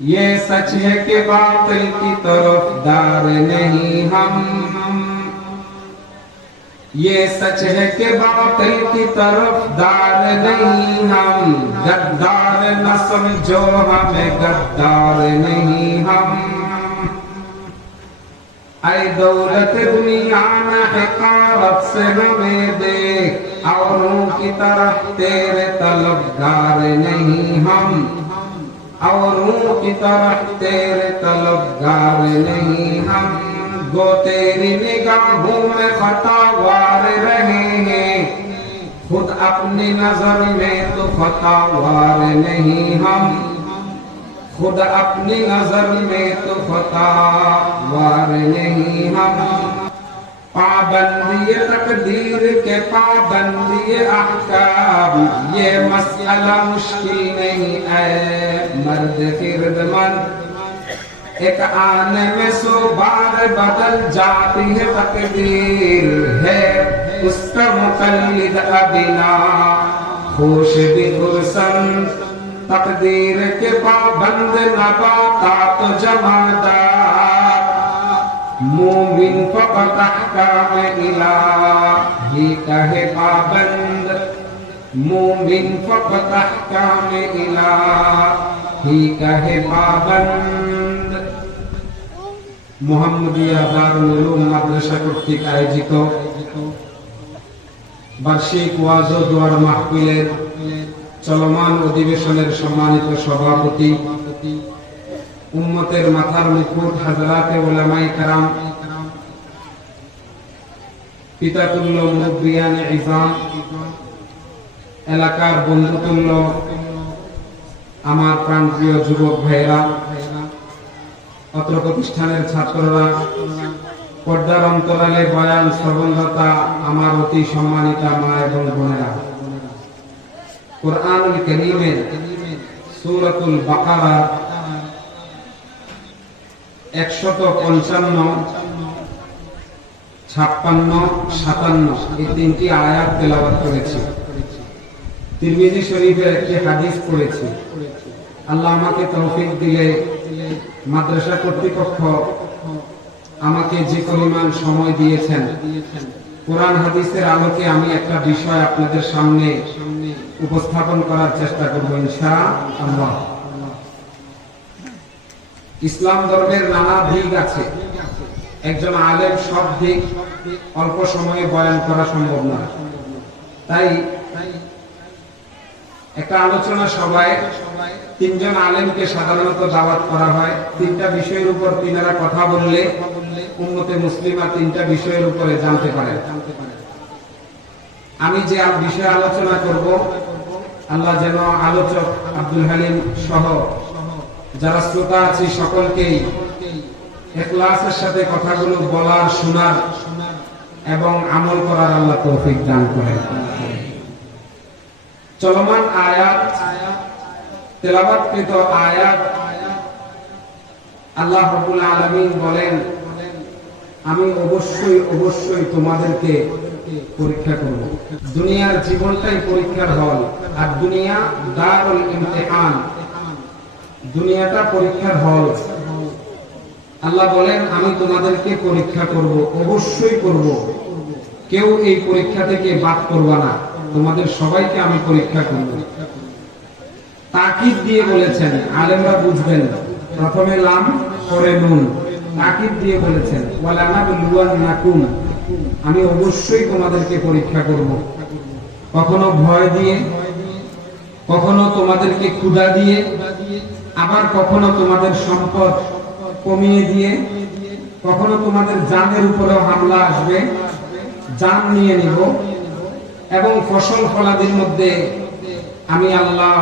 ये सच है कि बातिल की तरफदार नहीं हम, ये सच है कि बातिल की तरफदार नहीं हम, गद्दार न समझो हमें गद्दार नहीं हम। ऐ दौलत दुनिया न हक़ारत से हमें देख, औरों की तरह तेरे तलबगार नहीं हम, औरों की तरह तेरे तलबगार नहीं हम। गो तेरी निगाहों में खतावार रहे हैं, खुद अपनी नजर में तो खतावार नहीं हम, खुद अपनी नजर में तो खतावार नहीं हम। पाबंदी तकदीर के पाबंदी अहकाम, ये मसला मुश्किल नहीं है मर्द फिरदमंद। एक आने में 100 बार बदल जाती है तकदीर, है उसका मुकल्लिद अबिना खुश भी खुर्संद। तकदीर के पाबंद नबातात जमादार, मोमिन फकत अहकाम इलाही का है पाबंद, मोमिन फकत अहकाम इलाही का है पाबंद। মুহাম্মদিয়া দারুল উলুম মাদ্রাসা কর্তৃক আয়োজিত বার্ষিক ওয়াজ ও দোয়ার মাহফিলের চলমান অধিবেশনের সম্মানিত সভাপতি, উম্মতের মাথার মুকুট হযরতে উলামায়ে কেরাম, পিতাতুল্য মুরব্বিয়ানে ইজাম, এলাকার বন্ধুতুল্য আমার প্রাণপ্রিয় যুবক ভাইরা, অত্র প্রতিষ্ঠানের ছাত্ররা, পর্দার অন্তরালে বয়ান শ্রবণরতা আমার অতি সম্মানিতা মা এবং বোনেরা, কুরআনুল কারীমের সূরাতুল বাকারা 155, 56, 57 এই তিনটি আয়াত তেলাওয়াত করেছি। তিরমিজি শরীফের একটি হাদিস পড়েছি। আল্লাহ আমাকে তৌফিক দিলে মাদ্রাসা কর্তৃপক্ষ আমাকে যে পরিমাণ সময় দিয়েছেন, কোরআন হাদিসের আলোকে আমি একটা বিষয় আপনাদের সামনে উপস্থাপন করার চেষ্টা করব ইনশাআল্লাহ। ইসলাম ধর্মের নানা দিক আছে, একজন আলেম সব দিক অল্প সময়ে বয়ান করা সম্ভব না। তাই একটা আলোচনা সভায় 3 জন আলেমকে সাধারণত দাওয়াত করা হয়। 3টা বিষয়ের উপর তিনারা কথা বললে উম্মতে মুসলিমা 3টা বিষয়ের উপরে জানতে পারে। আমি যে বিষয়ে আলোচনা করব, আল্লাহ যেন আলোচক আব্দুল হালিম সহ যারা শ্রোতা আছে সকলকেই ইখলাসের সাথে কথাগুলো বলার, শোনার এবং আমল করার আল্লাহ তৌফিক দান করেন। চলমান আয়াত, তেলাওয়াতকৃত আয়াত, আল্লাহ রাব্বুল আলামিন বলেন, আমি অবশ্যই তোমাদেরকে পরীক্ষা করব। দুনিয়ার জীবনটাই পরীক্ষার হল, আর দুনিয়া দারুল ইমতিহান, দুনিয়াটা পরীক্ষার হল। আল্লাহ বলেন আমি তোমাদেরকে পরীক্ষা করব, অবশ্যই করব। কেউ এই পরীক্ষা থেকে বাদ করবা না, তোমাদের সবাইকে আমি পরীক্ষা করব। তাকিদ দিয়ে বলেছেন, আলেমরা বুঝবেন, প্রথমে লাম পরে নুন, তাকিদ দিয়ে বলেছেন ওয়ালানাবলুওয়ান্নাকুম, আমি অবশ্যই তোমাদেরকে পরীক্ষা করব। কখনো ভয় দিয়ে, কখনো তোমাদেরকে ক্ষুধা দিয়ে, আবার কখনো তোমাদের সম্পদ কমিয়ে দিয়ে, কখনো তোমাদের জানের উপরেও হামলা আসবে, জান নিয়ে নিব, এবং ফসল ফলাদির মধ্যে আমি আল্লাহ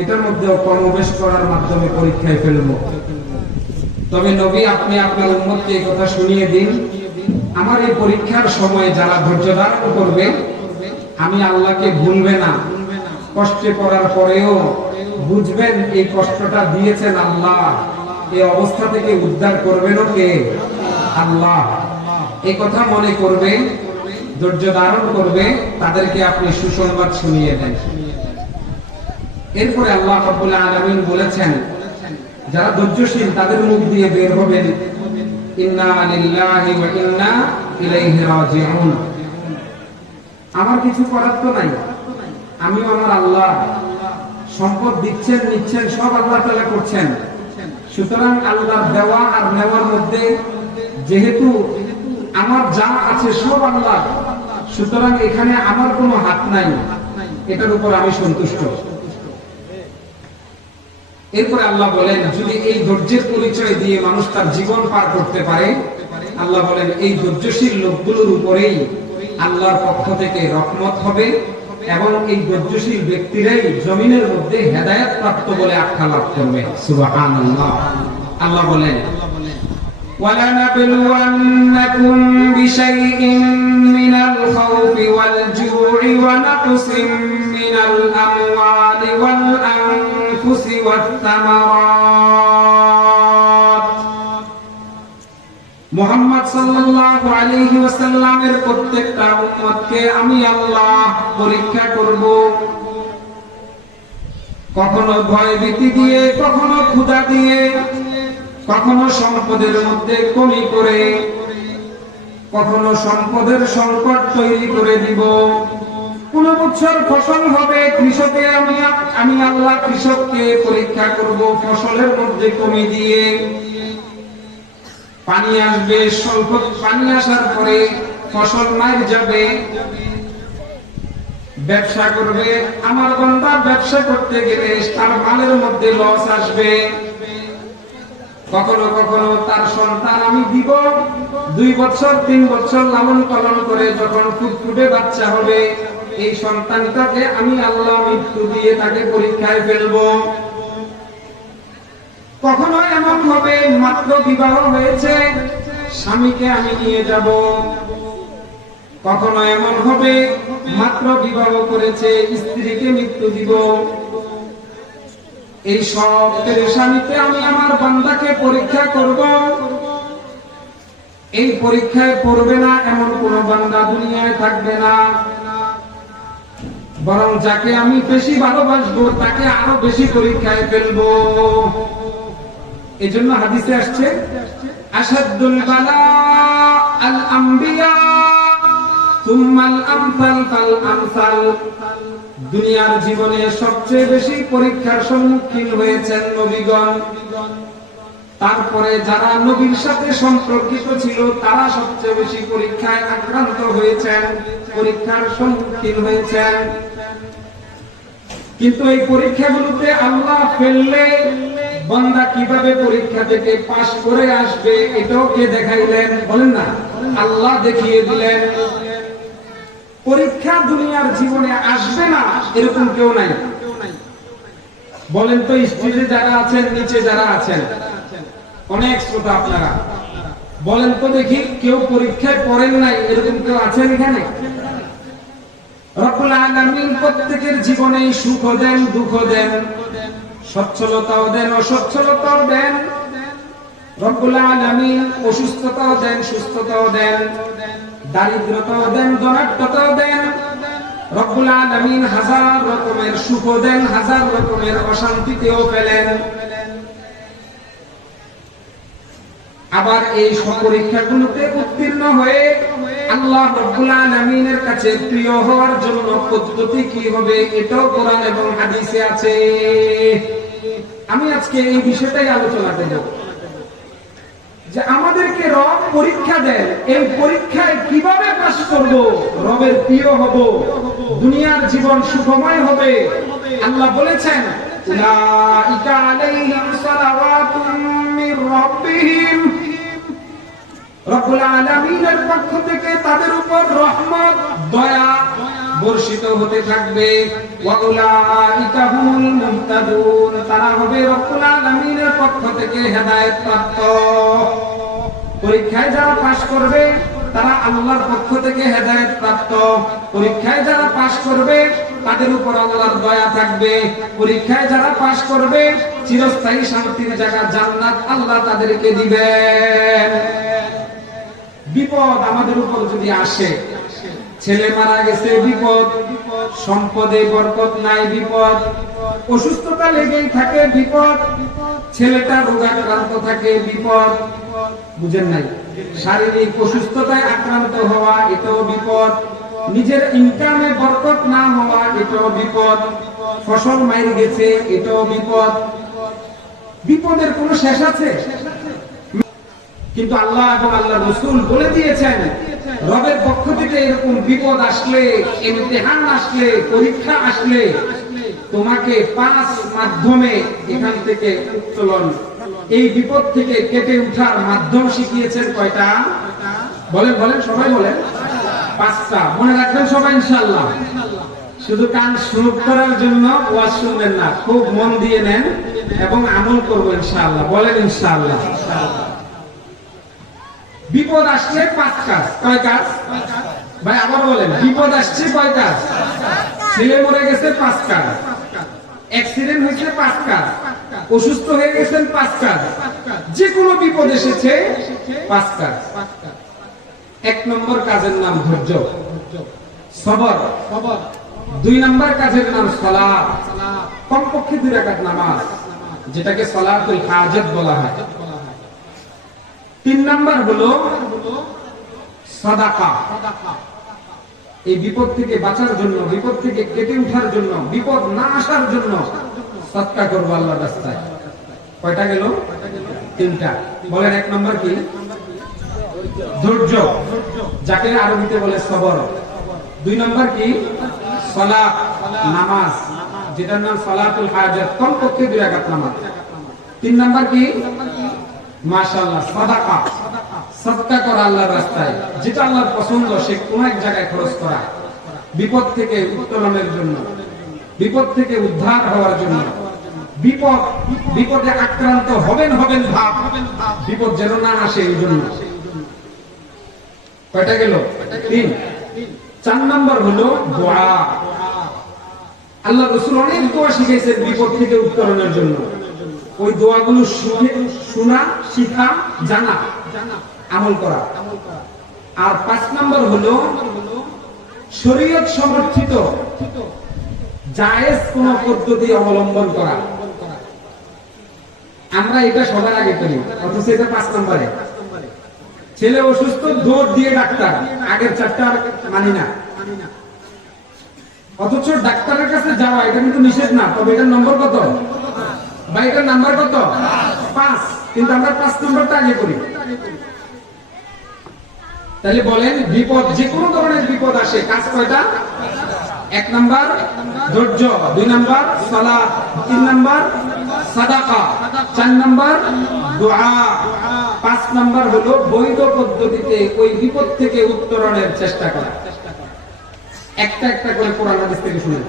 এটার মধ্যেও কর্মবেশ করার মাধ্যমে পরীক্ষায় ফেলব। তবে নবী আপনি আপনার উম্মতকে এই কথা শুনিয়ে দিন, আমার এই পরীক্ষার সময় যারা ধৈর্য ধারণ করবে, আমি আল্লাহকে ভুলবে না। কষ্টে পড়ার পরেও বুঝবেন এই কষ্টটা দিয়েছেন আল্লাহ, এই অবস্থা থেকে উদ্ধার করবেন কে? আল্লাহ। এই কথা মনে করবে, ধৈর্য ধারণ করবে, তাদেরকে আপনি সুসংবাদ শুনিয়ে দেন। এরপরে আল্লাহ রাব্বুল আলামিন বলেছেন যারা ধৈর্যশীল তাদের মুখ দিয়ে বের হবেন ইন্না লিল্লাহি ওয়া ইন্না ইলাইহি রাজিউন। আমার কিছু করার তো নাই, আমিও আমার আল্লাহ, সম্পদ দিচ্ছেন নিচ্ছেন সব আল্লাহ তাআলা করছেন। সুতরাং আল্লাহর দেওয়া আর নেওয়ার মধ্যে যেহেতু আমার যা আছে সব আল্লাহ, সুতরাং এখানে আমার কোনো হাত নাই, এটার উপর আমি সন্তুষ্ট। এরপরে আল্লাহ বলেন যদি এই ধৈর্যের পরিচয় দিয়ে মানুষ তার জীবন পার করতে পারে, আল্লাহ বলেন এই ধৈর্যশীল লোকগুলোর উপরেই আল্লাহর পক্ষ থেকে রহমত হবে এবং এই ধৈর্যশীল ব্যক্তিরাই জমিনের মধ্যে হেদায়েত প্রাপ্ত বলে আখ্যা লাভ করবে। সুবহানাল্লাহ। আল্লাহ বলেন وَلَنَبْلُوَنَّكُمْ بِشَيْءٍ مِّنَ الْخَوْفِ وَالْجُوعِ وَنَقْصٍ مِّنَ الْأَمْوَالِ وَالْأَنفُسِ وَالثَّمَرَاتِ। মুহাম্মদ সাল্লাল্লাহু আলাইহি ওয়াসাল্লামের প্রত্যেকটা উম্মতকে আমি আল্লাহ পরীক্ষা করব, কখনো ভয় ভীতি দিয়ে, কখনো ক্ষুধা দিয়ে, কখনো সম্পদের মধ্যে কমি করে, কখনো সম্পদের সংকট তৈরি করে দিব। কোন বছর ফসল হবে, কৃষকে আমি আল্লাহ কৃষককে পরীক্ষা করব ফসলের মধ্যে কমি দিয়ে। পানি আসবে, স্বল্প পানি আসার পরে ফসল মার যাবে। ব্যবসা করবে, আমার বান্দা ব্যবসা করতে গেলে তার মালের মধ্যে লস আসবে। কখনো কখনো তার সন্তান আমি দিব, 2 বছর 3 বছর লালন পালন করে যখন ফুটফুটে বাচ্চা হবে, এই সন্তানটাকে আমি আল্লাহ মৃত্যু দিয়ে তাকে পরীক্ষায় ফেলবো। কখনো এমন হবে মাত্র বিবাহ হয়েছে, স্বামীকে আমি নিয়ে যাব। কখনো এমন হবে মাত্র বিবাহ করেছে, স্ত্রীকে মৃত্যু দিব। এই সব পেরেশানিতে আমি আমার বান্দাকে পরীক্ষা করব। এই পরীক্ষায় পড়বে না এমন কোন বান্দা দুনিয়ায় থাকবে না, বরং যাকে আমি বেশি ভালোবাসবো তাকে আরো বেশি পরীক্ষায় ফেলবো। এজন্য হাদিসে আসছে আশাদুল বালা আল আম্বিয়া সুম্মাল আমসাল ফাল আমসাল। দুনিয়ার জীবনে সবচেয়ে বেশি পরীক্ষার সম্মুখীন হয়েছেন নবীগণ, তারপরে যারা নবীর সাথে সম্পর্কিত ছিল তারা সবচেয়ে বেশি পরীক্ষায় আক্রান্ত হয়েছেন, পরীক্ষার সম্মুখীন হয়েছেন। কিন্তু এই পরীক্ষাগুলোতে আল্লাহ ফেললে বান্দা কিভাবে পরীক্ষা থেকে পাশ করে আসবে এটাও কে দেখাইলেন? বলেন না, আল্লাহ দেখিয়ে দিলেন। পরীক্ষা দুনিয়ার জীবনে আসবে না এরকম কেউ নাই। বলেন তো স্টেজে যারা আছেন, নিচে যারা আছেন, অনেক শ্রোতা আপনারা, বলেন তো দেখি কেউ পরীক্ষায় পড়েন নাই এরকম কেউ আছেন এখানে? রব্বুল আলামিন প্রত্যেকের জীবনে সুখ দেন, দুঃখ দেন, সচ্ছলতাও দেন, অসচ্ছলতাও দেন। রব্বুল আলামিন অসুস্থতাও দেন, সুস্থতাও দেন, দারিদ্রতাও দেন, ধনাঢ্যতাও দেন। রব্বুল আলামিন হাজার রকমের সুখ দেন, হাজার রকমের অশান্তিতেও ফেলেন। আবার এই সব পরীক্ষাগুলোতে উত্তীর্ণ হয়ে আল্লাহ রব্বুল আলামিনের কাছে প্রিয় হওয়ার জন্য পদ্ধতি কি হবে এটাও কোরআন এবং হাদিসে আছে। আমি আজকে এই বিষয়টাই আলোচনা করব যে আমাদেরকে রব পরীক্ষা দেন, এই পরীক্ষায় কিভাবে পাস করব, রবের প্রিয় হব, দুনিয়ার জীবন সুখময় হবে। আল্লাহ বলেছেন উলাইকা আলাইহিম সালাওয়াতুম মির রাব্বিহিম, রব্বুল আলামিনের পক্ষ থেকে তাদের উপর রহমত, দয়া বর্ষিত হতে থাকবে। ওয়া উলাইকা হুমুল মুহতাদুন, তারা হবে রব্বুল আলামিনের পক্ষ থেকে হেদায়েত প্রাপ্ত। পরীক্ষায় যারা পাস করবে তারা আল্লাহর পক্ষ থেকে হেদায়েত প্রাপ্ত। পরীক্ষায় যারা পাস করবে তাদের উপর আল্লাহর দয়া থাকবে। পরীক্ষায় যারা পাস করবে চিরস্থায়ী শান্তির জায়গা জান্নাত আল্লাহ তাদেরকে দিবেন। বিপদ আমাদের উপর যদি আসে, ছেলে মারা গেছে বিপদ, সম্পদে বরকত নাই বিপদ, অসুস্থতা লেগেই থাকে বিপদ, ছেলেটা রোগাক্রান্ত থাকে, বিপদ। বুঝেন নাই? শারীরিক অসুস্থতায় আক্রান্ত হওয়া, এটাও বিপদ। নিজের ইনকামে বরকত না হওয়া, এটাও বিপদ। ফসল মাইরে গেছে, এটাও বিপদ। বিপদের কোনো শেষ আছে? কিন্তু আল্লাহ এবং আল্লাহ রাসূল বলে দিয়েছেন, রবের পক্ষ থেকে এরকম বিপদ আসলে, ইমতিহান আসলে, পরীক্ষা আসলে তোমাকে 5 মাধ্যমে এখান থেকে উত্তোলন, এই বিপদ থেকে কেটে ওঠার মাধ্যম শিখিয়েছেন। কয়টা? বলেন বলেন, সবাই বলেন। 5টা। মনে রাখবেন সবাই ইনশাআল্লাহ। শুধু কান শুরু করার জন্য ওয়াজ শুনবেন না, খুব মন দিয়ে নেন এবং আমল করব ইনশাআল্লাহ। বলেন ইনশাআল্লাহ। বিপদ আসলে 5 কাজ। কয় কাজ ভাই? আবার বলেন। বিপদ আসছে কয় কাজ? ছেলে মরে গেছে 5 কাজ, অ্যাক্সিডেন্ট হয়েছে 5 কাজ, অসুস্থ হয়ে গেছেন 5 কাজ, যে কোনো বিপদ এসেছে 5 কাজ। 1 নম্বর কাজের নাম ধৈর্য, সবর। 2 নম্বর কাজের নাম সালাত, কমপক্ষে 2 রাকাত নামাজ, যেটাকে সালাতুল হাজাত বলা হয়। 3 নম্বর হলো সাদাকা। এই বিপদ থেকে বাঁচার জন্য, বিপদ থেকে কেটে ওঠার জন্য, বিপদ না আসার জন্য সদকা করবো আল্লাহর রাস্তায়। কয়টা গেল? 3টা। বলেন 1 নম্বর কি? ধৈর্য, যাকে আরবিতে বলে সবর। 2 নম্বর কি? সালাত, নামাজ, যেটার নাম সালাতুল হাজাত, কমপক্ষে 2 রাকাত নামাজ। 3 নম্বর কি? মাশাআল্লাহ, সাদাকা, সদকা করা আল্লাহর রাস্তায়, যেটা আল্লাহর পছন্দ, সে কোন এক জায়গায় খরচ করা, বিপদ থেকে উত্তরণের জন্য, বিপদ থেকে উদ্ধার হওয়ার জন্য। বিপদে আক্রান্ত হবেন ভাব, বিপদ যেন না আসে এই জন্য। কয়টা গেল? 3। 4 নম্বর হলো দোয়া। আল্লাহ রাসূল অনেক দোয়া শিখিয়েছেন বিপদ থেকে উত্তরণের জন্য। ওই দোয়াগুলো শোনা, শিখা, জানা, আমল করা। আর 5 নম্বর হলো শরীয়ত সমর্থিত জায়েজ কোন পদ্ধতি অবলম্বন করা। আমরা এটা সবার আগে করি, অথচ এটা 5 নম্বরে। ছেলে অসুস্থ, দৌড় দিয়ে ডাক্তার, আগের 4টা মানি না। অথচ ডাক্তারের কাছে যাওয়া এটা কিন্তু নিষেধ না, তবে এটার নম্বর কত ভাই? এটার নাম্বার কত? 5। কিন্তু আমরা 5 নম্বরটা আগে করি। তাহলে বলেন, বিপদ, যে কোনো ধরনের বিপদ আসে, কাজ কয়টা? 1 নাম্বার ধৈর্য, 2 নাম্বার সালাত, 3 নাম্বার সাদাকা, 4 নাম্বার দোয়া, 5 নাম্বার হলো বৈধ পদ্ধতিতে ওই বিপদ থেকে উত্তরণের চেষ্টা করা। একটা একটা করে কোরআন হাদিস থেকে শুনুন।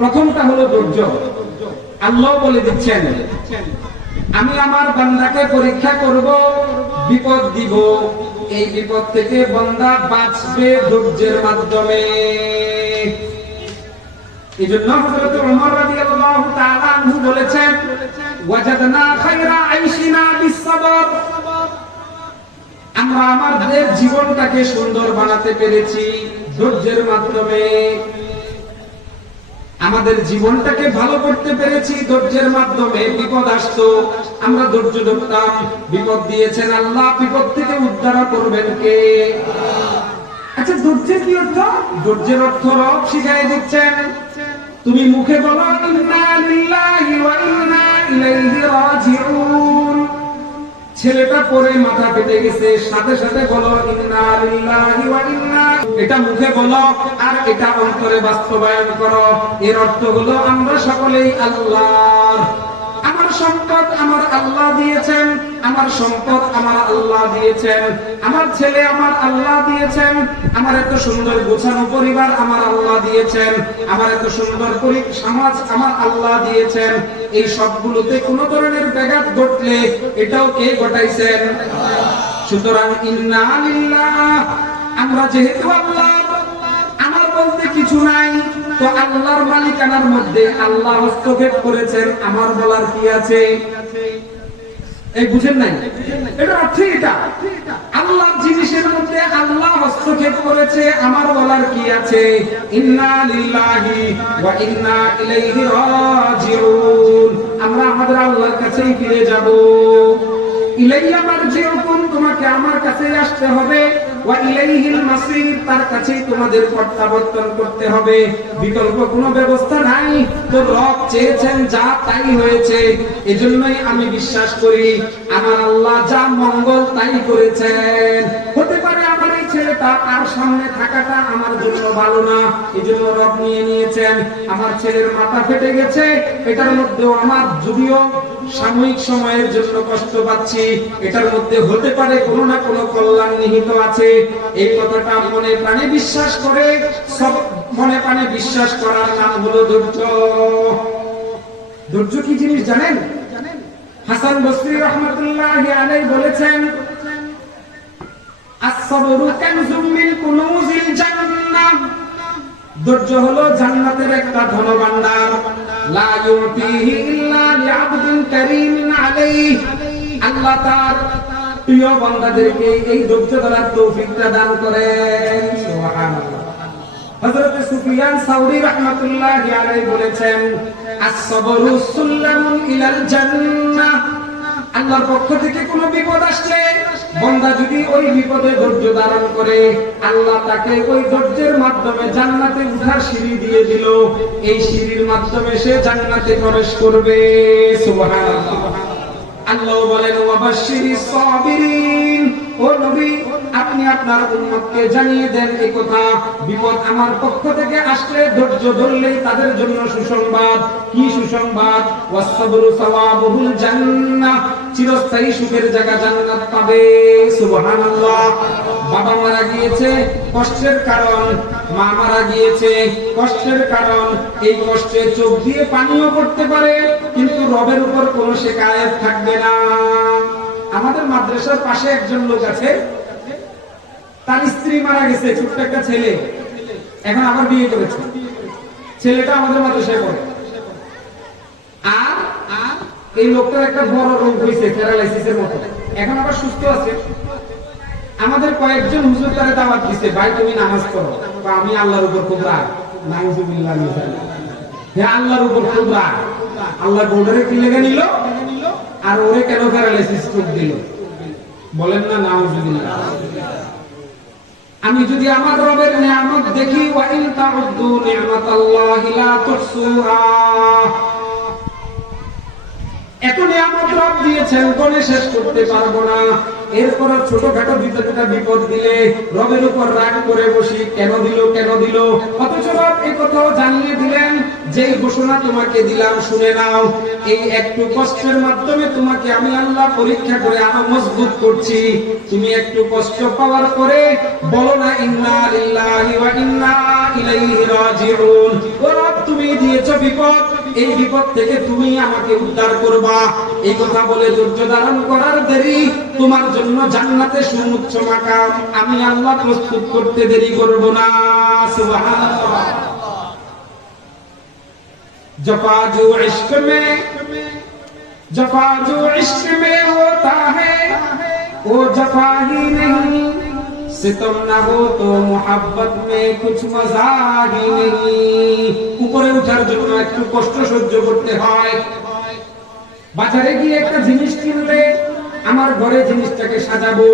প্রথমটা হলো ধৈর্য। আল্লাহ বলে দিচ্ছেন, আমি আমার বান্দাকে পরীক্ষা করব, বিপদ দিব, এই বিপদ থেকে বান্দা বাঁচবে ধৈর্যের মাধ্যমে। এজন্য হযরত ওমর রাদিয়াল্লাহু তাআলা আনহু বলেছেন, ওয়াজাদনা খায়রা আইশিনা বিসসাবর। আমরা আমাদের জীবনটাকে সুন্দর বানাতে পেরেছি ধৈর্যের মাধ্যমে। আমাদের জীবনটাকে ভালো করতে পেরেছি ধৈর্যের মাধ্যমে। বিপদ আসতো, আমরা ধৈর্য ধরতাম। বিপদ দিয়েছেন আল্লাহ, বিপদ থেকে উদ্ধার করবেন কে? আচ্ছা, ধৈর্যের কি অর্থ? ধৈর্যের অর্থ রব শিখাই দিচ্ছেন। তুমি মুখে বলো ইন্না লিল্লাহি ওয়া ইন্না ইলাইহি রাজিউন। ছেলেটা পরে মাথা ফেটে গেছে, সাথে সাথে বলো ইন্না লিল্লাহি ওয়া ইন্না। এটা মুখে বলো আর এটা অন্তরে বাস্তবায়ন করো। এর অর্থ হলো আমরা সকলেই আল্লাহর। আমার সম্পদ আমার আল্লাহ দিয়েছেন, আমার সম্পদ আমার আল্লাহ দিয়েছেন, আমার ছেলে আমার আল্লাহ দিয়েছেন, আমার এত সুন্দর গোছানো পরিবার আমার আল্লাহ দিয়েছেন, আমার এত সুন্দর সমাজ আমার আল্লাহ দিয়েছেন। এই সবগুলোতে কোন ধরনের ব্যাঘাত ঘটলে এটাও কে ঘটাইছেন? সুতরাং ইন্না লিল্লাহ, আমরা যেহেতু আল্লাহ, আমার বলতে কিছু নাই, তো আল্লাহর মালিকানার মধ্যে আল্লাহ হস্তক্ষেপ করেছেন, আমার বলার কি আছে? এই বুঝেন নাই? এটা অর্থ এটা, আল্লাহর জিনিসের মধ্যে আল্লাহ হস্তক্ষেপ করেছে, আমার বলার কি আছে? ইন্না লিল্লাহি ওয়া ইন্না ইলাইহি রাজিউন। আমরা আমাদের আল্লাহর কাছেই ফিরে যাব। ইলাইয়া মারজিউকুম, তোমাকে আমার কাছে আসতে হবে, ওয়া ইলাইহিল মাসির, তার কাছেই তোমাদের প্রত্যাবর্তন করতে হবে। বিকল্প কোনো ব্যবস্থা নাই। তো রব চেয়েছেন যা তাই হয়েছে। এজন্যই আমি বিশ্বাস করি আমার আল্লাহ যা মঙ্গল তাই করেছেন। হতে পারে আমার এই ছেলেটা আর সামনে থাকাটা আমার জন্য ভালো না, এজন্য রব নিয়ে নিয়েছেন। আমার ছেলের মাথা ফেটে গেছে, এটার মধ্যেও আমার যদিও সাময়িক সময়ের জন্য কষ্ট পাচ্ছি, এটার মধ্যে হতে পারে কোনো না কোনো কল্যাণ নিহিত আছে। এই কথাটা মনে প্রাণে বিশ্বাস করে, সব মনে প্রাণে বিশ্বাস করার নাম হলো ধৈর্য। ধৈর্য কি জিনিস জানেন? হাসান বসরি রাহমাতুল্লাহি আলাইহি বলেছেন, আস-সাবরু কানজুম মিন কুনুজিল জান্নাহ, ধৈর্য হলো জান্নাতের একটা ধনভাণ্ডার। লা ইউতিহি ইল্লা লিআবদিন কারীমিন আলাইহি, আল্লাহ তার প্রিয় বান্দাদেরকে এই ধৈর্য ধরার তৌফিকটা দান করেন। সুবহানাল্লাহ। হযরত সুফিয়ান সাউরি রাহমাতুল্লাহি আলাইহি বলেছেন, আস-সাবরু সুল্লামুন ইলাল জান্নাহ, আল্লাহর পক্ষ থেকে কোনো বিপদ আসলে বান্দা যদি ওই বিপদে ধৈর্য ধারণ করে, আল্লাহ তাকে ওই ধৈর্যের মাধ্যমে জান্নাতে উঠার সিঁড়ি দিয়ে দিল। এই সিঁড়ির মাধ্যমে সে জান্নাতে প্রবেশ করবে। সুবহানাল্লাহ। আল্লাহ বলেন, ওয়াবাশশিরিস সাবিরিন, ও নবী আপনি আপনার উম্মতকে জানিয়ে দেন এই কথা, বিপদ আমার পক্ষ থেকে আসলে ধৈর্য ধরলেই তাদের জন্য সুসংবাদ। কি সুসংবাদ? ওয়াসসাবরু সাওয়াবুল জান্নাহ, চিরস্থায়ী সুখের জায়গা জান্নাত পাবে। সুবহানাল্লাহ। বাবা মারা গিয়েছে কষ্টের কারণ, মা মারা গিয়েছে কষ্টের কারণ, এই কষ্টে চোখ দিয়ে পানিও পড়তে পারে, কিন্তু রবের উপর কোনো শিকায়েত থাকবে না। আমাদের মাদ্রাসার পাশে একজন লোক আছে, তার স্ত্রী মারা গেছে, ছোট্ট একটা ছেলে, এখন আবার বিয়ে করেছে। ছেলেটা আমাদের মাদ্রাসায় পড়ে। আর এই লোকটার একটা বড় রোগ হয়েছে, প্যারালাইসিসের মতো, এখন আবার সুস্থ আছে। আমাদের কয়েকজন হুজুর তারে দাওয়াত দিছে, ভাই তুমি নামাজ পড়ো। আমি আল্লাহর উপর খুব রাগ, নাউজুবিল্লাহ মিন যালিক। হে আল্লাহর উপর খুব রাগ, আল্লাহ গোডারে কি লেগে নিল আর ওরে কেন প্যারালাইসিস স্ট্রোক দিল? বলেন না নাউজুবিল্লাহ। আমি যদি আমার রবের নিয়ামত দেখি, ওয়া ইন তাউদ্দু নি'মাতাল্লাহি লা তুহসুহা, এত নিয়ামত রব দিয়েছেন কোনে শেষ করতে পারবো না। এরপর ছোটখাটো দুটা বিপদ দিলে রবের উপর রাগ করে বসি, কেন দিল। অথচ রব এই কথাও জানিয়ে দিলেন, যে ঘোষণা তোমাকে দিলাম শুনে নাও, এই একটু কষ্টের মাধ্যমে তোমাকে আমি আল্লাহ পরীক্ষা করে আরো মজবুত করছি। তুমি একটু কষ্ট পাওয়ার পরে বলো না ইন্না লিল্লাহি ওয়া ইন্না ইলাইহি রাজিউন। ও রব তুমি দিয়েছো বিপদ, এই বিপদ থেকে তুমি আমাকে উদ্ধার করবা। এই কথা বলে ধৈর্য ধারণ করার দেরি তোমার জন্য জান্নাতে সুউচ্চ মাকাম আমি আল্লাহ প্রস্তুত করতে দেরি করব না। সুবহানাল্লাহ। जफा जो इश्क में होता है वो जफा ही नहीं, सितम ना हो तो मोहब्बत में कुछ मजा ही नहीं। উপরে ওঠার জন্য একটু কষ্ট সহ্য করতে হয়। বাজারে গিয়ে একটা জিনিস কিনলে আমার ঘরে জিনিসটাকে সাজাবো,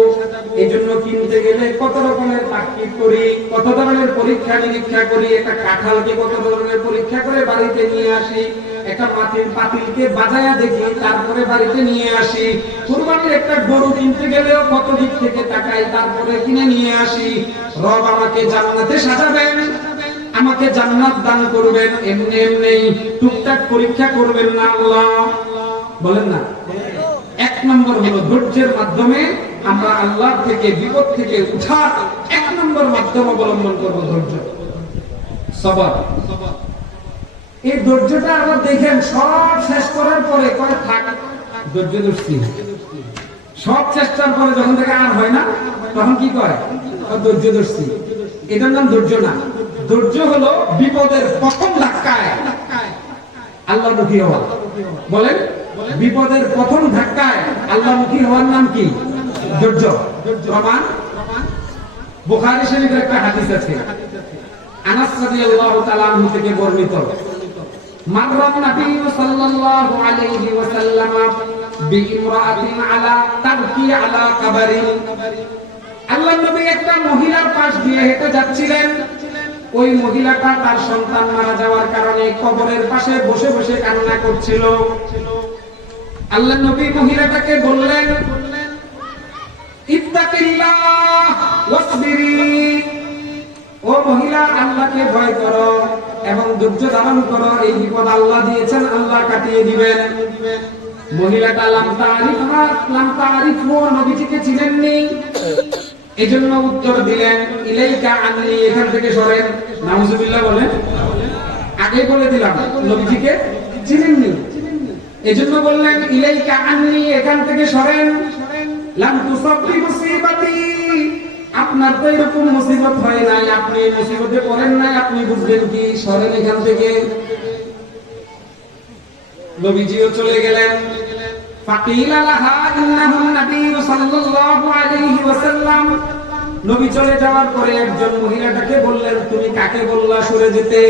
এজন্য কিনতে গেলে কত রকমের তাকতিক করি, কত ধরনের পরীক্ষা নিরীক্ষা করি। একটা কাঁঠালকে কত ধরনের পরীক্ষা করে বাড়িতে নিয়ে আসি, একটা মাটির পাতিলকে বাজায়া দেখি, তারপরে বাড়িতে নিয়ে আসি। কুরবানির একটা গরু কিনতে গেলেও কত দিক থেকে তাকাই, তারপরে কিনে নিয়ে আসি। রব আমাকে জান্নাতে সাজাবেন, আমাকে জান্নাত দান করবেন, এমনি টুকটাক পরীক্ষা করবেন না আল্লাহ। বলেন না। এক নম্বর হলো ধৈর্যের মাধ্যমে আমরা আল্লাহ থেকে বিপদ থেকে উঠার এক নম্বর মাধ্যম অবলম্বন করবো ধৈর্য, সবর। এই ধৈর্যটা আবার দেখেন সব শেষ করার পরে কয় থাক ধৈর্য ধরছি, সব চেষ্টার পরে যখন থেকে আর হয় না তখন কি করে ধৈর্য ধরছি। এটার নাম ধৈর্য না। ধৈর্য হলো বিপদের প্রথম ধাক্কায় আল্লাহমুখী হওয়া। বলেন, বিপদের প্রথম ধাক্কায় আল্লাহমুখী হওয়ার নাম কি? ধৈর্য। প্রমাণ বুখারী শরীফের একটা হাদিস আছে, আনাস রাদিয়াল্লাহু তাআলা আনহু থেকে বর্ণিত। মাররান নবী সাল্লাল্লাহু আলাইহি ওয়াসাল্লাম বিইমরাআতিন আলা তাবকি আলা কাবারিন। আল্লাহর নবী একটা মহিলার পাশ দিয়ে হেঁটে যাচ্ছিলেন। ওই মহিলাটা তার সন্তান মারা যাওয়ার কারণে কবরের পাশে বসে বসে কান্না করছিল। আল্লাহর নবী মহিলাটাকে বললেন, ইত্তাকিল্লাহ ওয়াসবিরি, ও মহিলা আল্লাহকে ভয় করো এবং ধৈর্য ধারণ করো, এই বিপদ আল্লাহ দিয়েছেন, আল্লাহ কাটিয়ে দিবেন। মহিলাটা লাম তারিফু, নবীজিকে চিনেননি, এজন্য উত্তর দিলেন ইলাইকা আননি, এখান থেকে সরেন। নাউজুবিল্লাহ বলেন। আগে বলে দিলাম নবীজিকে চিনেননি, এজন্য বললেন ইলাইকা আননি, এখান থেকে সরেন। লাম তুসাববি মুসিবাতি, আপনার তো এরকম মুসিবত হয় নাই, আপনি মুসিবতে পড়েন নাই, আপনি বুঝবেন কি, সরেন এখান থেকে। নবীজিও চলে গেলেন। ফাকিলা লাহা ইন্নাহু নবী সাল্লাল্লাহু আলাইহি ওয়াসাল্লাম, নবী চলে যাওয়ার পরে একজন মহিলাটাকে বললেন, তুমি কাকে বললা সরে যেতে?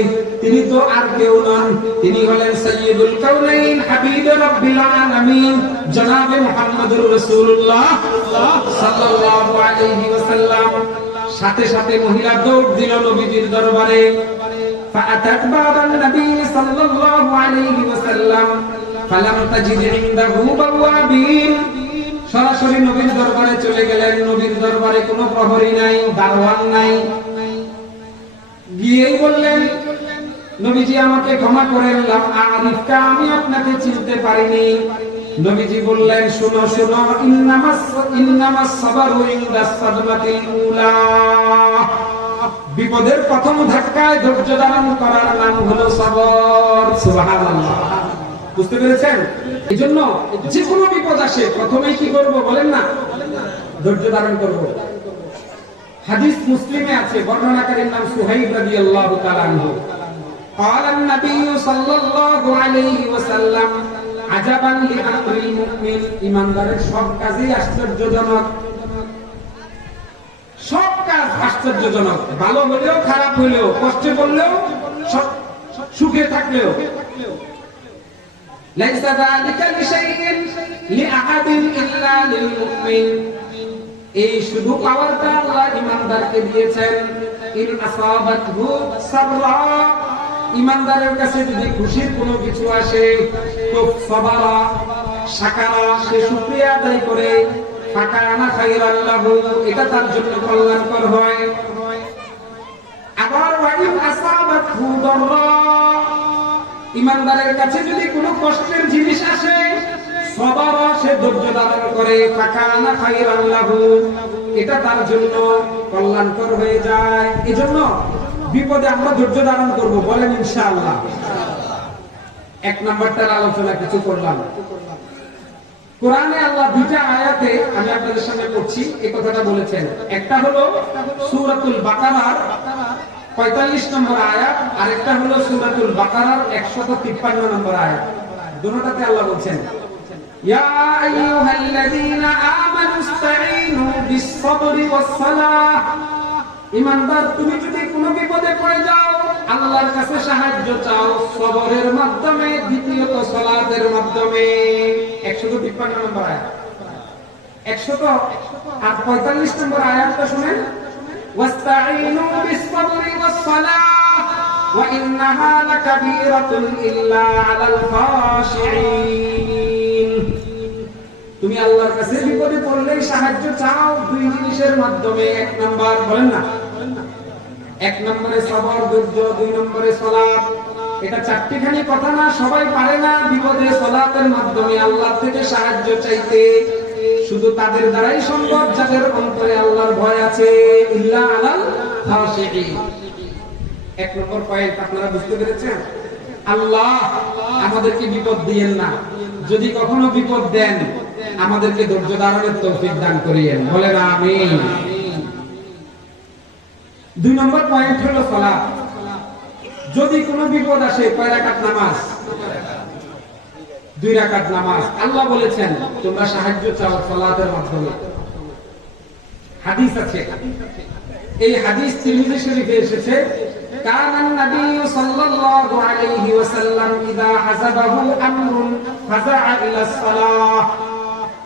তিনি তো আর কেউ নন, তিনি হলেন সাইয়্যিদুল কাউনাইন হাবিবুর রাব্বিল আলামিন জনাবে মুহাম্মদুর রাসূলুল্লাহ সাল্লাল্লাহু আলাইহি ওয়াসাল্লাম। সাথে সাথে মহিলা দৌড় দিল নবীজির দরবারে। ফাআতাত বাবান নবী সাল্লাল্লাহু আলাইহি ওয়াসাল্লাম ফালাম তাজিদ ইনদাহু বাওয়াবিন, সরাসরি নবীর দরবারে চলে গেলেন। নবীর দরবারে কোনো প্রহরী নাই, দারওয়ান নাই। গিয়েই বললেন, নবীজি আমাকে ক্ষমা করেন, লাম আরিফকা, আমি আপনাকে চিনতে পারিনি। নবীজি বললেন, শুনো শুনো, ইন্নামাস সাবরু ইনদাস সাদমাতিল উলা, বিপদের প্রথম ধাক্কায় ধৈর্য ধারণ করার নাম হলো সবর। সুবহানাল্লাহ, বুঝতে পেরেছেন? এজন্য যে কোনো বিপদ আসে প্রথমেই কি করব বলেন না, ধৈর্য ধারণ করব। হাদিস মুসলিমে আছে, বর্ণনাকারীর নাম সুহাইব রাদিয়াল্লাহু তাআলা আনহু। قال النبي صلى الله عليه وسلم عجبا لأمر المؤمن, ইমানদারের সব কাজই আশ্চর্যজনক। সব কাজ আশ্চর্যজনক, ভালো হলেও খারাপ হলেও, কষ্টে পড়লেও সুখে থাকলেও। ليس ذلك لشيء لأحد إلا للمؤمن, এই শুধু পাওয়ারটা আল্লাহ ইমানদারকে দিয়েছেন। ইন আসাবাতহু সাররা, ইমানদারের কাছে যদি খুশির কোনো কিছু আসে, তো সাবারা শাকারা, সে শুকরিয়া আদায় করে, ফাকানা খায়রাল লাহু, এটা তার জন্য কল্যাণকর হয়। আবার ওয়াইন আসাবাতহু দাররা, ইমানদারের কাছে যদি কোনো কষ্টের জিনিস আসে, সবারা, সে ধৈর্য ধারণ করে, ফাকানা খায়রাল লাহু, এটা তার জন্য কল্যাণকর হয়ে যায়। এজন্য বিপদে আমরা ধৈর্য ধারণ করব, বলেন ইনশাআল্লাহ। এক নাম্বারটার আলোচনা কিছু করলাম। কোরআনে আল্লাহ দুইটা আয়াতে আমি আপনাদের সামনে পড়ছি, এই কথাটা বলেছেন। একটা হলো সূরাতুল বাকারার 45 নম্বর আয়াত, আর একটা হলো সূরাতুল বাকারার 153 নম্বর আয়াত। দুটোটাতে আল্লাহ বলছেন, ইয়া আইয়ুহাল্লাযীনা আমানু ইসতাঈনু বিস-সাবরি ওয়াস-সালাহ, ইমানদার তুমি যদি কোনো বিপদে পড়ে যাও, আল্লাহর কাছে সাহায্য চাও সবরের মাধ্যমে, দ্বিতীয়ত সালাতের মাধ্যমে। 153 নম্বর আয়াত। 145 নম্বর আয়াতটা শুনেন, ওয়াস্তাঈনু বিস-সাবরি ওয়াস-সালাহ ওয়া ইন্নাহা লাকাবীরাতুন ইল্লা আলাল খাশিঈন। তুমি আল্লাহর কাছে বিপদে পড়লেই সাহায্য চাও দুই জিনিসের মাধ্যমে। এক নাম্বার বলেন না, এক নম্বরে সবর, ধৈর্য, দুই নম্বরে সালাত। এটা চারটিখানি কথা না, সবাই পারে না বিপদে সালাতের মাধ্যমে আল্লাহ থেকে সাহায্য চাইতে। শুধু তাদের দ্বারাই সম্ভব যাদের অন্তরে আল্লাহর ভয় আছে। ইল্লা আলাল খাশিঈন। এক নম্বর পয়েন্ট আপনারা বুঝতে পেরেছেন? আল্লাহ আমাদেরকে বিপদ দিয়েন না, যদি কখনো বিপদ দেন আমাদেরকে ধৈর্য ধারণের তৌফিক দান করিয়েন, বলেন আমিন। দুই নম্বর পয়েন্ট হলো সালাত। যদি কোনো বিপদ আসে, কয় রাকাত নামাজ? 2 রাকাত নামাজ। আল্লাহ বলেছেন তোমরা সাহায্য চাও সালাতের মাধ্যমে। হাদিস আছে, এই হাদিস তিরমিজি শরীফে এসেছে, কানান নবী সাল্লাল্লাহু আলাইহি ওয়াসাল্লাম ইযা হাসাবাহু আমরুন ফাযাআ ইলা সালাহ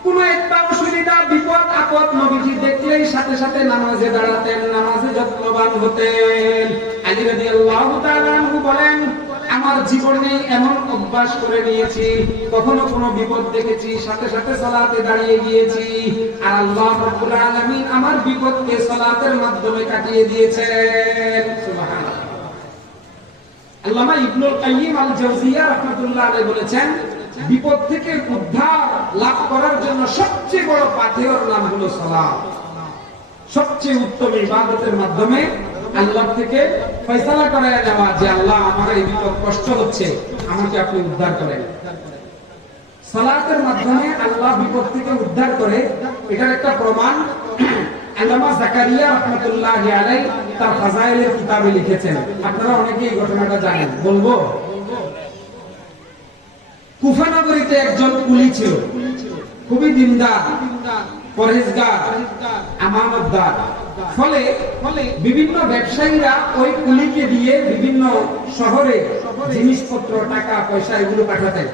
কোন একটা অসুবিধা বিপদ আপদ নবীজি দেখলেই সাথে সাথে নামাজে দাঁড়াতেন, নামাজে যত্নবান হতেন। আলী রাদিয়াল্লাহু তাআলা আনহু বলেন, আমার জীবনে এমন অভ্যাস করে নিয়েছি, কখনো কোনো বিপদ দেখেছি সাথে সাথে সালাতে দাঁড়িয়ে গিয়েছি, আর আল্লাহ রাব্বুল আলামিন আমার বিপদকে সালাতের মাধ্যমে কাটিয়ে দিয়েছেন। সুবহানাল্লাহ। আল্লামা ইবনুল কাইয়িম আল জাওজিয়া রাহমাতুল্লাহ আলাইহি বলেছেন, বিপদ থেকে উদ্ধার লাভ করার জন্য সবচেয়ে বড় পাথেয়র নাম হলো সালাত। সবচেয়ে উত্তম ইবাদতের মাধ্যমে আল্লাহ থেকে ফয়সালা করায় নেওয়া যে আল্লাহ আমার এই বিপদ কষ্ট হচ্ছে, আমাকে আপনি উদ্ধার করেন। সালাতের মাধ্যমে আল্লাহ বিপদ থেকে উদ্ধার করে, এটার একটা প্রমাণ আল্লামা জাকারিয়া রাহমাতুল্লাহি আলাইহি তার ফাজাইলের কিতাবে লিখেছেন। আপনারা অনেকেই এই ঘটনাটা জানেন, বলবো? কুফা নগরীতে একজন কুলি ছিল, খুবই দিনদার, পরহেজগার, আমানতদার। ফলে বিভিন্ন ব্যবসায়ীরা ওই কুলিকে দিয়ে বিভিন্ন শহরে জিনিসপত্র, টাকা পয়সা এগুলো পাঠাতেন।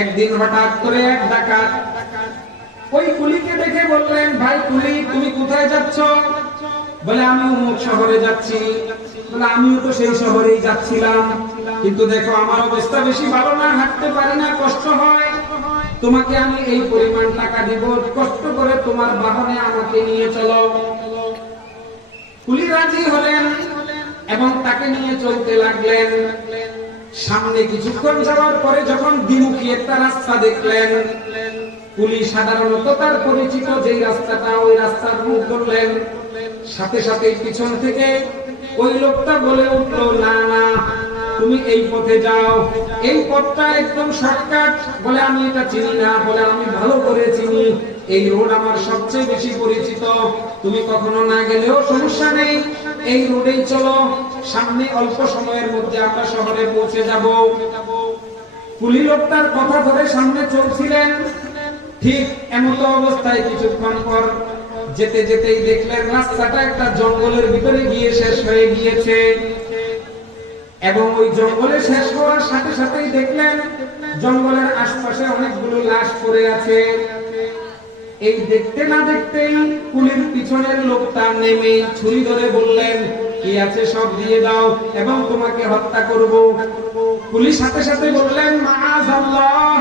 একদিন হঠাৎ করে এক ডাকাত ওই কুলিকে দেখে বললেন, ভাই কুলি, তুমি কোথায় যাচ্ছ? বলে, আমি অমুক শহরে যাচ্ছি। বলে, আমিও তো সেই শহরেই যাচ্ছিলাম, কিন্তু দেখো আমার অবস্থা বেশি ভালো না, হাঁটতে পারি না, কষ্ট হয়, তোমাকে আমি এই পরিমাণ টাকা দিব, কষ্ট করে তোমার বাহনে আমাকে নিয়ে চলো। কুলি রাজি হলেন এবং তাকে নিয়ে চলতে লাগলেন। সামনে কিছুক্ষণ যাওয়ার পরে যখন দ্বিমুখী একটা রাস্তা দেখলেন, কুলি সাধারণত তার পরিচিত যেই রাস্তাটা, ওই রাস্তার মুখ ধরলেন। সাথে সাথে পিছন থেকে ওই লোকটা বলে উঠলো, না না, তুমি এই পথে যাও, এই পথটা একদম শর্টকাট। বলে, আমি এটা চিনি না। বলে, আমি ভালো করে চিনি, এই রোড আমার সবচেয়ে বেশি পরিচিত, তুমি কখনো না গেলেও সমস্যা নেই, এই রোডেই চলো, সামনে অল্প সময়ের মধ্যে আমরা শহরে পৌঁছে যাব। কুলি লোকটার কথা ধরে সামনে চলছিলেন। ঠিক এমত অবস্থায় কিছুক্ষণ পর যেতে যেতেই দেখলেন রাস্তাটা একটা জঙ্গলের ভিতরে গিয়ে শেষ হয়ে গিয়েছে, এবং ওই জঙ্গলে শেষ হওয়ার সাথে সাথেই দেখলেন জঙ্গলের আশপাশে অনেকগুলো লাশ পড়ে আছে। এই দেখতে না দেখতেই কুলির পিছনের লোকটা নেমে ছুরি ধরে বললেন, কি আছে সব দিয়ে দাও এবং তোমাকে হত্যা করব। কুলি সাথে সাথে বললেন, মাআযাল্লাহ,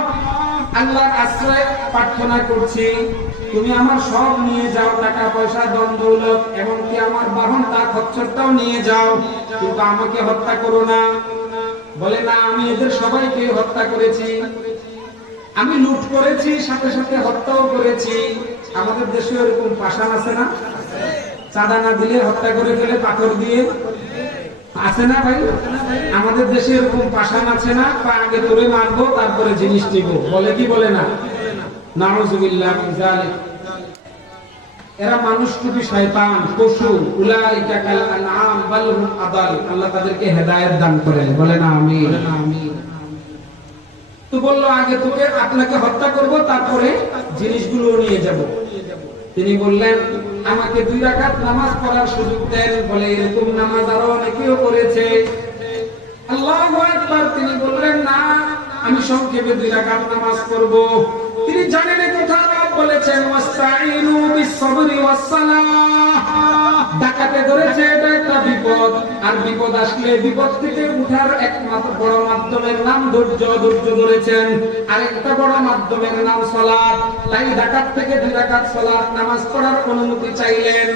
আল্লাহর আশ্রয় প্রার্থনা করছি, তুমি আমার সব নিয়ে যাও, টাকা পয়সা, ধন দৌলত, এমনকি আমার বাহনটা, খচ্চরটাও নিয়ে যাও, কিন্তু আমাকে হত্যা করো না। বলে, না, আমি এদের সবাইকে হত্যা করেছি, আমি লুট করেছি, সাথে সাথে হত্যাও করেছি। আমাদের দেশে এরকম পাষাণ আছে না, চাঁদা না দিলে হত্যা করে ফেলে পাথর দিয়ে, আছে না ভাই? আমাদের দেশে এরকম পাষাণ আছে না, আগে তোরে মারবো তারপরে জিনিস নিব, বলে কি বলে না? নাউযুবিল্লাহ মিন যালিক। এরা মানুষ টুপি শয়তান, পশু, উলাইকা কাল আনআম বাল হুম আদাল। আল্লাহ তাদেরকে হেদায়েত দান করেন, বলেন আমিন। তো বললো, আগে তোকে, আপনাকে হত্যা করব, তারপরে জিনিসগুলো নিয়ে যাব। তিনি বললেন, আমাকে 2 রাকাত নামাজ পড়ার সুযোগ দেন। বলে, এরকম নামাজ আরো অনেকেও করেছে। আল্লাহু আকবার। তিনি বললেন, না, আমি সংক্ষেপে 2 রাকাত নামাজ পড়ব। তিনি জানেন কথা বলেছেন, ওয়াস্তাইনু বিস-সাবরি ওয়াস-সালাহ। ডাকাতে ধরেছে, এটা একটা বিপদ, আর বিপদ আসলে বিপদ থেকে উঠার একমাত্র বড় মাধ্যমের নাম ধৈর্য। ধৈর্য ধরেছেন, আরেকটা বড় মাধ্যমের নাম সালাত। তাই ডাকাত থেকে 2 রাকাত সালাত নামাজ পড়ার অনুমতি চাইলেন।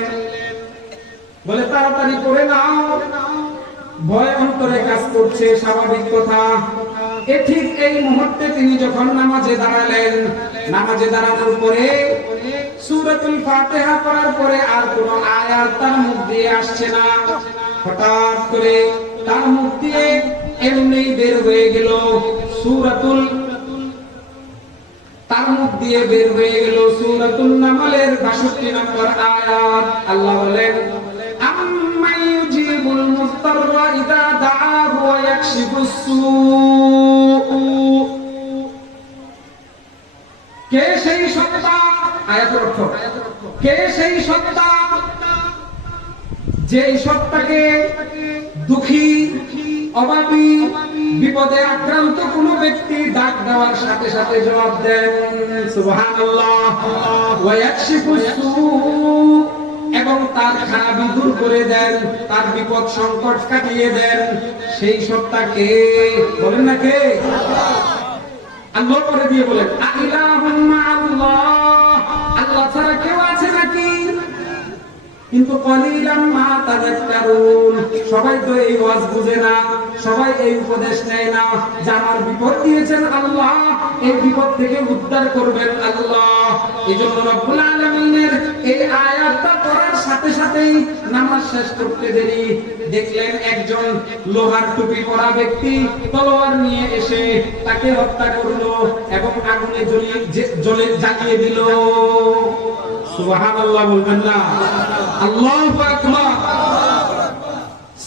বলে, তাড়াতাড়ি করে নাও, ভয় অন্তরে কাজ করছে, স্বাভাবিক কথা। ঠিক এই মুহূর্তে তিনি যখন নামাজে দাঁড়ালেন, নামাজে দাঁড়ানোর পরে সূরাতুল ফাতিহা পড়ার পরে আর কোন আয়াত তার মুখ দিয়ে আসছে না। হঠাৎ করে তার মুখ দিয়ে এমনি বের হয়ে গেল সূরাতুল নামলের 62 নম্বর আয়াত। আল্লাহ বলেন, আম্মা ইউজিবুল মুস্তাররা ইযা দাআহু ওয়া ইয়াকশিফুস সূ। কে সেই সত্তা? আয়াতের অর্থ, কে সেই সত্তা যে সত্তাকে দুঃখী, অভাবী, বিপদে আক্রান্ত কোনো ব্যক্তি ডাক দেওয়ার সাথে সাথে জবাব দেন সুবহানাল্লাহ ওয়া ইয়াকশিফুস সূ এবং তার খারাপি দূর করে দেন, তার বিপদ সংকট কাটিয়ে দেন। সেই সত্তাকে বলেন না কে? আল্লাহ করে দিয়ে বলেন আইলাহুম মাআল্লাহ, আল্লাহ ছাড়া কেউ আছে নাকি? কিন্তু কলিলাম মা তাযাক্কারুন, সবাই তো এই ওয়াজ বুঝে না, সবাই এই উপদেশ নেয় না যে আমার বিপদ দিয়েছেন আল্লাহ, এই বিপদ থেকে উদ্ধার করবেন আল্লাহ। এজন্য রব্বুল আলামিনের এই আয়াতটা পড়ার সাথে সাথেই নামাজ শেষ করতে দেরি দেখলেন একজন লোহার টুপি পরা ব্যক্তি তলোয়ার নিয়ে এসে তাকে হত্যা করলো এবং আগুনে জ্বালিয়ে দিল। সুবহানাল্লাহ বলবেন না? আল্লাহু আকবার।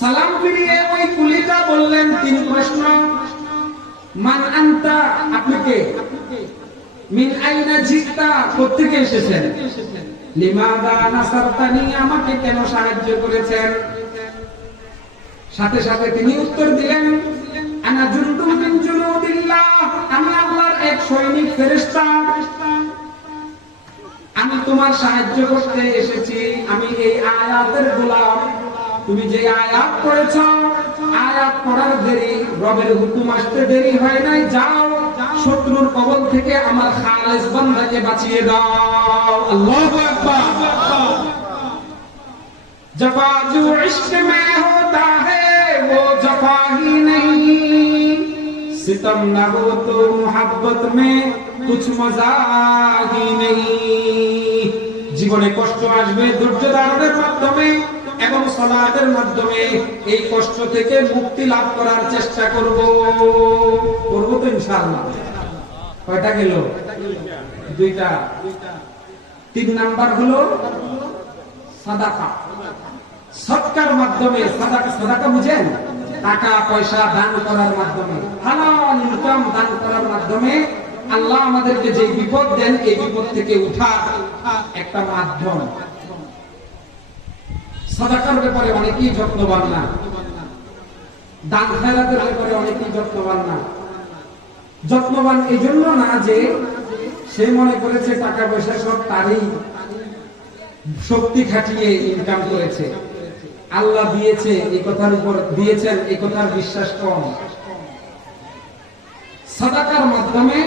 সালাম ফিরিয়ে ওই কুলিটা বললেন তিন প্রশ্ন। মান আনতা, আপনি কে? মিন আইনা জিতা, কোথা থেকে এসেছেন? লিমাদা নাসারতানি, আমাকে কেন সাহায্য করেছেন? সাথে সাথে তিনি উত্তর দিলেন আনা জুনদুম মিন জুনুদিল্লাহ, আমি আল্লাহর এক সৈনিক ফেরেশতা, আমি তোমার সাহায্য করতে এসেছি, আমি এই আয়াতের গোলাম। তুমি যে আয়াত পড়েছ, আয়াত পড়ার দেরি, রবের হুকুম আসতে দেরি হয় নাই, যাও শত্রুর কবল থেকে আমার খালেস বান্দাকে বাঁচিয়ে দাও। আল্লাহু আকবার। जफा जो इश्क में होता है वो जफा ही नहीं, सितम न हो तो मोहब्बत में कुछ मजा ही नहीं। জীবনে কষ্ট আসবে ধৈর্য ধারণের মাধ্যমে এবং সালাতের মাধ্যমে এই কষ্ট থেকে মুক্তি লাভ করার চেষ্টা করব তো ইনশাআল্লাহ। কয়টা গেল? দুইটা। তিন নাম্বার হলো সাদাকা, সৎকার মাধ্যমে। সাদাকা বুঝেন? টাকা পয়সা দান করার মাধ্যমে, হালাল ইনকাম দান করার মাধ্যমে আল্লাহ আমাদেরকে যে বিপদ দেন, এই বিপদ থেকে উঠার একটা মাধ্যম। সাদাকার ব্যাপারে অনেকেই যত্নবান না, দান খয়রাতের ব্যাপারে অনেকেই যত্নবান না। যত্নবান এই জন্য না যে সে মনে করেছে টাকা পয়সা সব তারই, শক্তি খাটিয়ে ইনকাম করেছে, আল্লাহ দিয়েছে এই কথার উপর দিয়েছেন এই কথার বিশ্বাস কম। সাদাকার মাধ্যমে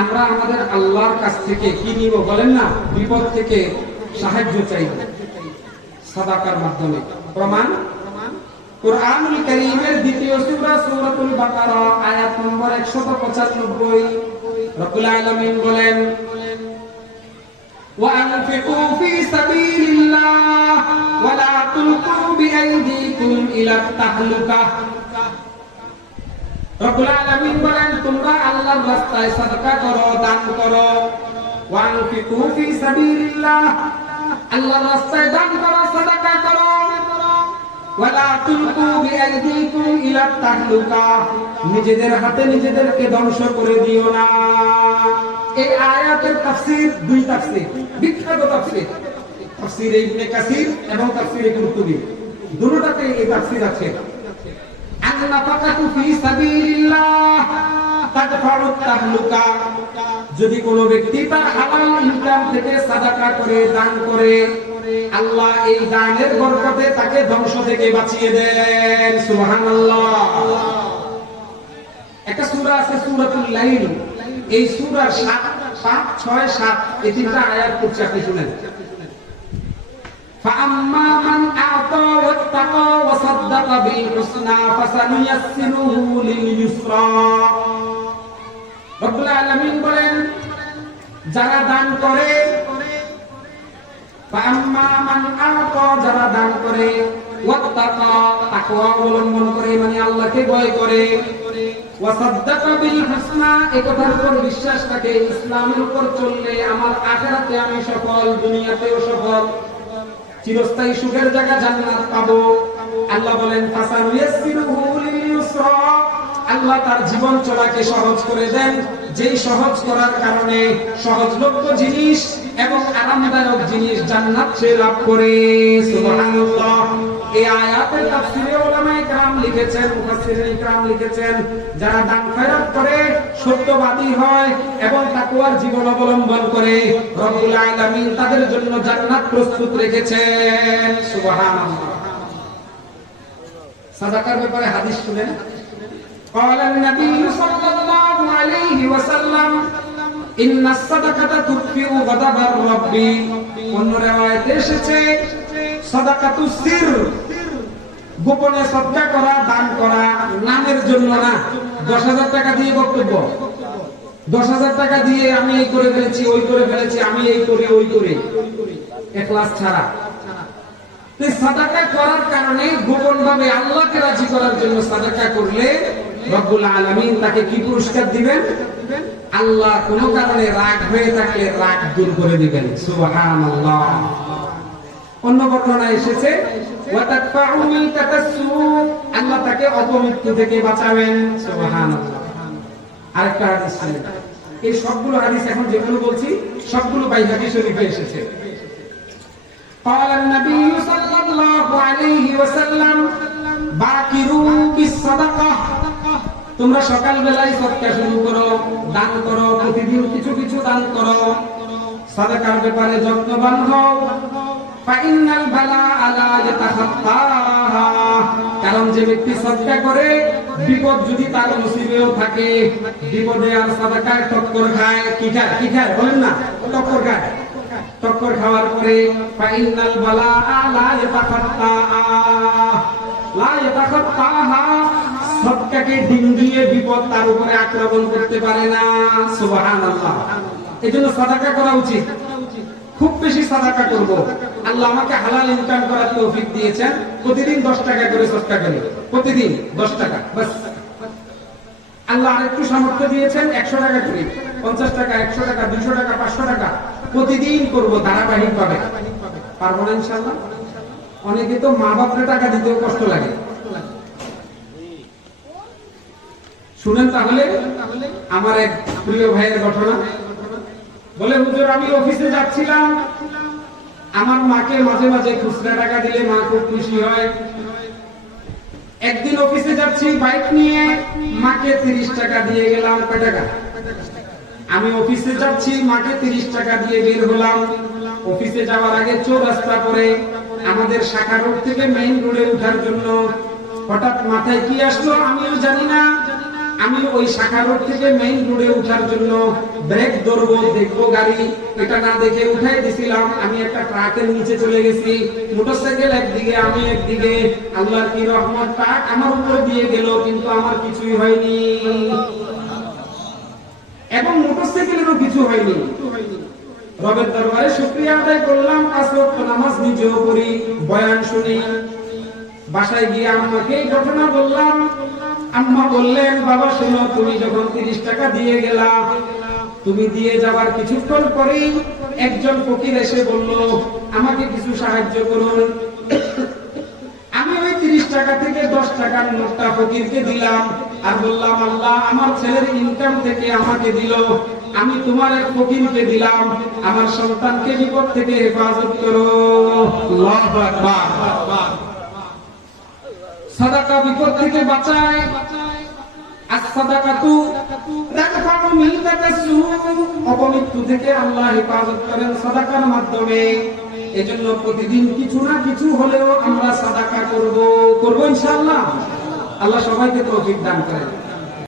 আমরা আমাদের আল্লাহর কাছ থেকে কি নিব বলেন না? বিপদ থেকে সাহায্য চাইব সাদাকার মাধ্যমে। প্রমাণ কুরআনুল কারীমের দ্বিতীয় সূরা সূরাতুল বাকারা আয়াত নম্বর 195। রব্বুল আলামিন বলেন وأنفقوا في سبيل الله ولا تلقوا بأيديكم إلى التهلكة। রব্বুল আলামিন বলেন তোমরা আল্লাহর রাস্তায় সাদকা করো, দান করো। ওয়ানফিকু ফি সাবিলিল্লাহ, আল্লাহর রাস্তায় দান করো, সাদকা করো। ওয়ালা তুলকু বিআইদিকুম ইলা তাহলুকা, নিজেদের হাতে নিজেদেরকে ধ্বংস করে দিও না। এই আয়াতের তাফসীর দুই তাফসীর, বিখ্যাত তাফসীর, তাফসীর ইবনে কাসির এবং তাফসীর কুরতুবী, দুটোতে এই তাফসীর আছে। আন-নাফাকাতু ফি সাবিলিল্লাহ তাদফাউত তাহলুকা, যদি কোনো ব্যক্তি তার হালাল ইনকাম থেকে সাদাকা করে, দান করে, আল্লাহ এই দানের বরকতে তাকে ধ্বংস থেকে বাঁচিয়ে দেন। সুবহানাল্লাহ। একটা সূরা আছে সূরাতুল লাইল, এই সূরার 7, 6, 7 এই তিনটা আয়াত পড়ছি, আপনি শুনেন। فأما من أعطى واتقى وصدق بالحسنى فسنيسره لليسرى। রব্বুল আলামিন বলেন যারা দান করে, فأما من أعطى, যারা দান করে, ওয়াত্তাকা, তাকওয়া অবলম্বন করে, মানে আল্লাহকে ভয় করে, ওয়াসাদ্দাকা বিল হুসনা, এই কথার উপর বিশ্বাস থাকে, ইসলামের উপর চললে আমার আখিরাতে আমি সফল, দুনিয়াতেও সফল, চিরস্থায়ী সুখের জায়গা জান্নাত পাবো। আল্লাহ বলেন ফাসানুয়াসসিরুহু লিল ইউসরা, আল্লাহ তার জীবন চলাকে সহজ করে দেন, যেই সহজ করার কারণে সহজলভ্য জিনিস এবং আরামদায়ক জিনিস জান্নাত সে লাভ করে। সুবহানাল্লাহ। এই আয়াতের তাফসীরে উলামায়ে কেরাম লিখে লিখেছেন, মুফাসসিরিন ইকরাম লিখেছেন, যারা দান খয়রাত করে, সত্যবাদী হয় এবং তাকওয়ার জীবন অবলম্বন করে, রব্বুল আলামিন তাদের জন্য জান্নাত প্রস্তুত রেখেছেন। সুবহানাল্লাহ। সাদাকার ব্যাপারে হাদিস শুনেন। قال النبي صلى الله عليه وسلم إن الصدقة تطفئ غضب الرب। অন্য riwayate এসেছে সাদাকাতুস সির, গোপনে সদকা করা, দান করা, নামের জন্য না। 10,000 টাকা দিয়ে বক্তব্য, 10,000 টাকা দিয়ে আমি এই করে ফেলেছি, ওই করে ফেলেছি, আমি এই করি ওই করি, ইখলাস ছাড়া। তো সাদাকা করার কারণে গোপন ভাবে আল্লাহকে রাজি করার জন্য সাদাকা করলে রব্বুল আলামিন তাকে কি পুরস্কার দিবেন? আল্লাহ কোনো কারণে রাগ হয়ে থাকলে রাগ দূর করে দিবেন। সুবহানাল্লাহ। অন্য বর্ণনায় এসেছে ওয়া তাদফাউ মিতাতাসসু, আল্লাহ তাকে অপমৃত্যু থেকে বাঁচাবেন। সুবহানাল্লাহ। আরেকটা হাদিস আছে, এই সবগুলো হাদিস এখন যেগুলো বলছি সবগুলো বাইহাকী শরীফে এসেছে। قال النبي صلى الله عليه وسلم باكروا بالصدقه। তোমরা সকাল বেলায় সদকা শুরু করো, দান করো, প্রতিদিন কিছু কিছু দান করো, সাদাকার ব্যাপারে যত্নবান হও। ফাইনাল বালাআ লা ইয়াতাখাত্তাহা, কারণ যে ব্যক্তি সদকা করে বিপদ যদি তার নসিবেও থাকে, বিপদে আর সাদাকায় টক্কর খায়। কি খায় বলেন না? টক্কর খায়। টক্কর খাওয়ার পরে ফাইনাল বালাআ লা ইয়াতাখাত্তাহা, সদকাকে ডিঙ্গিয়ে বিপদ তার উপরে আক্রমণ করতে পারে না। সুবহানাল্লাহ। এজন্য সাদাকা করা উচিত। খুব বেশি সাদাকা করব। আল্লাহ আমাকে হালাল ইনকাম করার তৌফিক দিয়েছেন। প্রতিদিন 10 টাকা করে সদকা করি, প্রতিদিন 10 টাকা বাস। আল্লাহ আরেকটু সামর্থ্য দিয়েছেন, 100 টাকা করি, 50 টাকা, 100 টাকা, 200 টাকা, 500 টাকা প্রতিদিন করব ধারাবাহিকভাবে। পারবো না ইনশাআল্লাহ? অনেকে তো মা বাপরে টাকা দিতেও কষ্ট লাগে। শুনেন তাহলে আমার এক প্রিয় ভাইয়ের ঘটনা। বলে, হুজুর আমি অফিসে যাচ্ছিলাম, আমার মাকে মাঝে মাঝে খুচরা টাকা দিলে মা খুব খুশি হয়। একদিন অফিসে যাচ্ছি বাইক নিয়ে, মাকে 30 টাকা দিয়ে গেলাম। কয় টাকা? আমি অফিসে যাচ্ছি, মাকে 30 টাকা দিয়ে বের হলাম। অফিসে যাওয়ার আগে চৌরাস্তা পরে আমাদের শাখা রোড থেকে মেইন রোডে ওঠার জন্য হঠাৎ মাথায় কি আসলো আমিও জানি না, আমি ওই শাখা রোড থেকে মেইন রোডে ওঠার জন্য ব্রেক ধরবো, দেখবো গাড়ি, এটা না দেখে উঠাই দিছিলাম। আমি একটা ট্রাকের নিচে চলে গেছি। মোটরসাইকেল একদিকে, আমি একদিকে। আল্লাহর কি রহমত, ট্রাক আমার উপরে দিয়ে গেল, কিন্তু আমার কিছুই হয়নি এবং মোটরসাইকেলেরও কিছু হয়নি। রবের দরবারে শুকরিয়া আদায় করলাম। 5 ওয়াক্ত নামাজ নিজেও পড়ি, বয়ান শুনি। বাসায় গিয়ে আম্মাকে এই ঘটনা বললাম। আম্মা বললেন, বাবা শোনো, তুমি যখন 30 টাকা দিয়ে গেলা, তুমি দিয়ে যাওয়ার কিছুক্ষণ পরেই একজন ফকির এসে বলল, আমাকে কিছু সাহায্য করুন। আমি ওই 30 টাকা থেকে 10 টাকার নোটটা ফকিরকে দিলাম আর বললাম, আল্লাহ আমার ছেলের ইনকাম থেকে আমাকে দিল, আমি তোমার এক ফকিরকে দিলাম, আমার সন্তানকে বিপদ থেকে হেফাজত করো। আল্লাহু আকবার। সাদাকা বিপদ থেকে বাঁচায়। as-সাদাকাতু তাদফাউ মিতাতাসসু, অপমৃত্যু থেকে আল্লাহ হেফাজত করেন সাদাকার মাধ্যমে। এজন্য প্রতিদিন কিছু না কিছু হলেও আমরা সাদাকা করব ইনশাআল্লাহ। আল্লাহ সবাইকে তৌফিক দান করেন।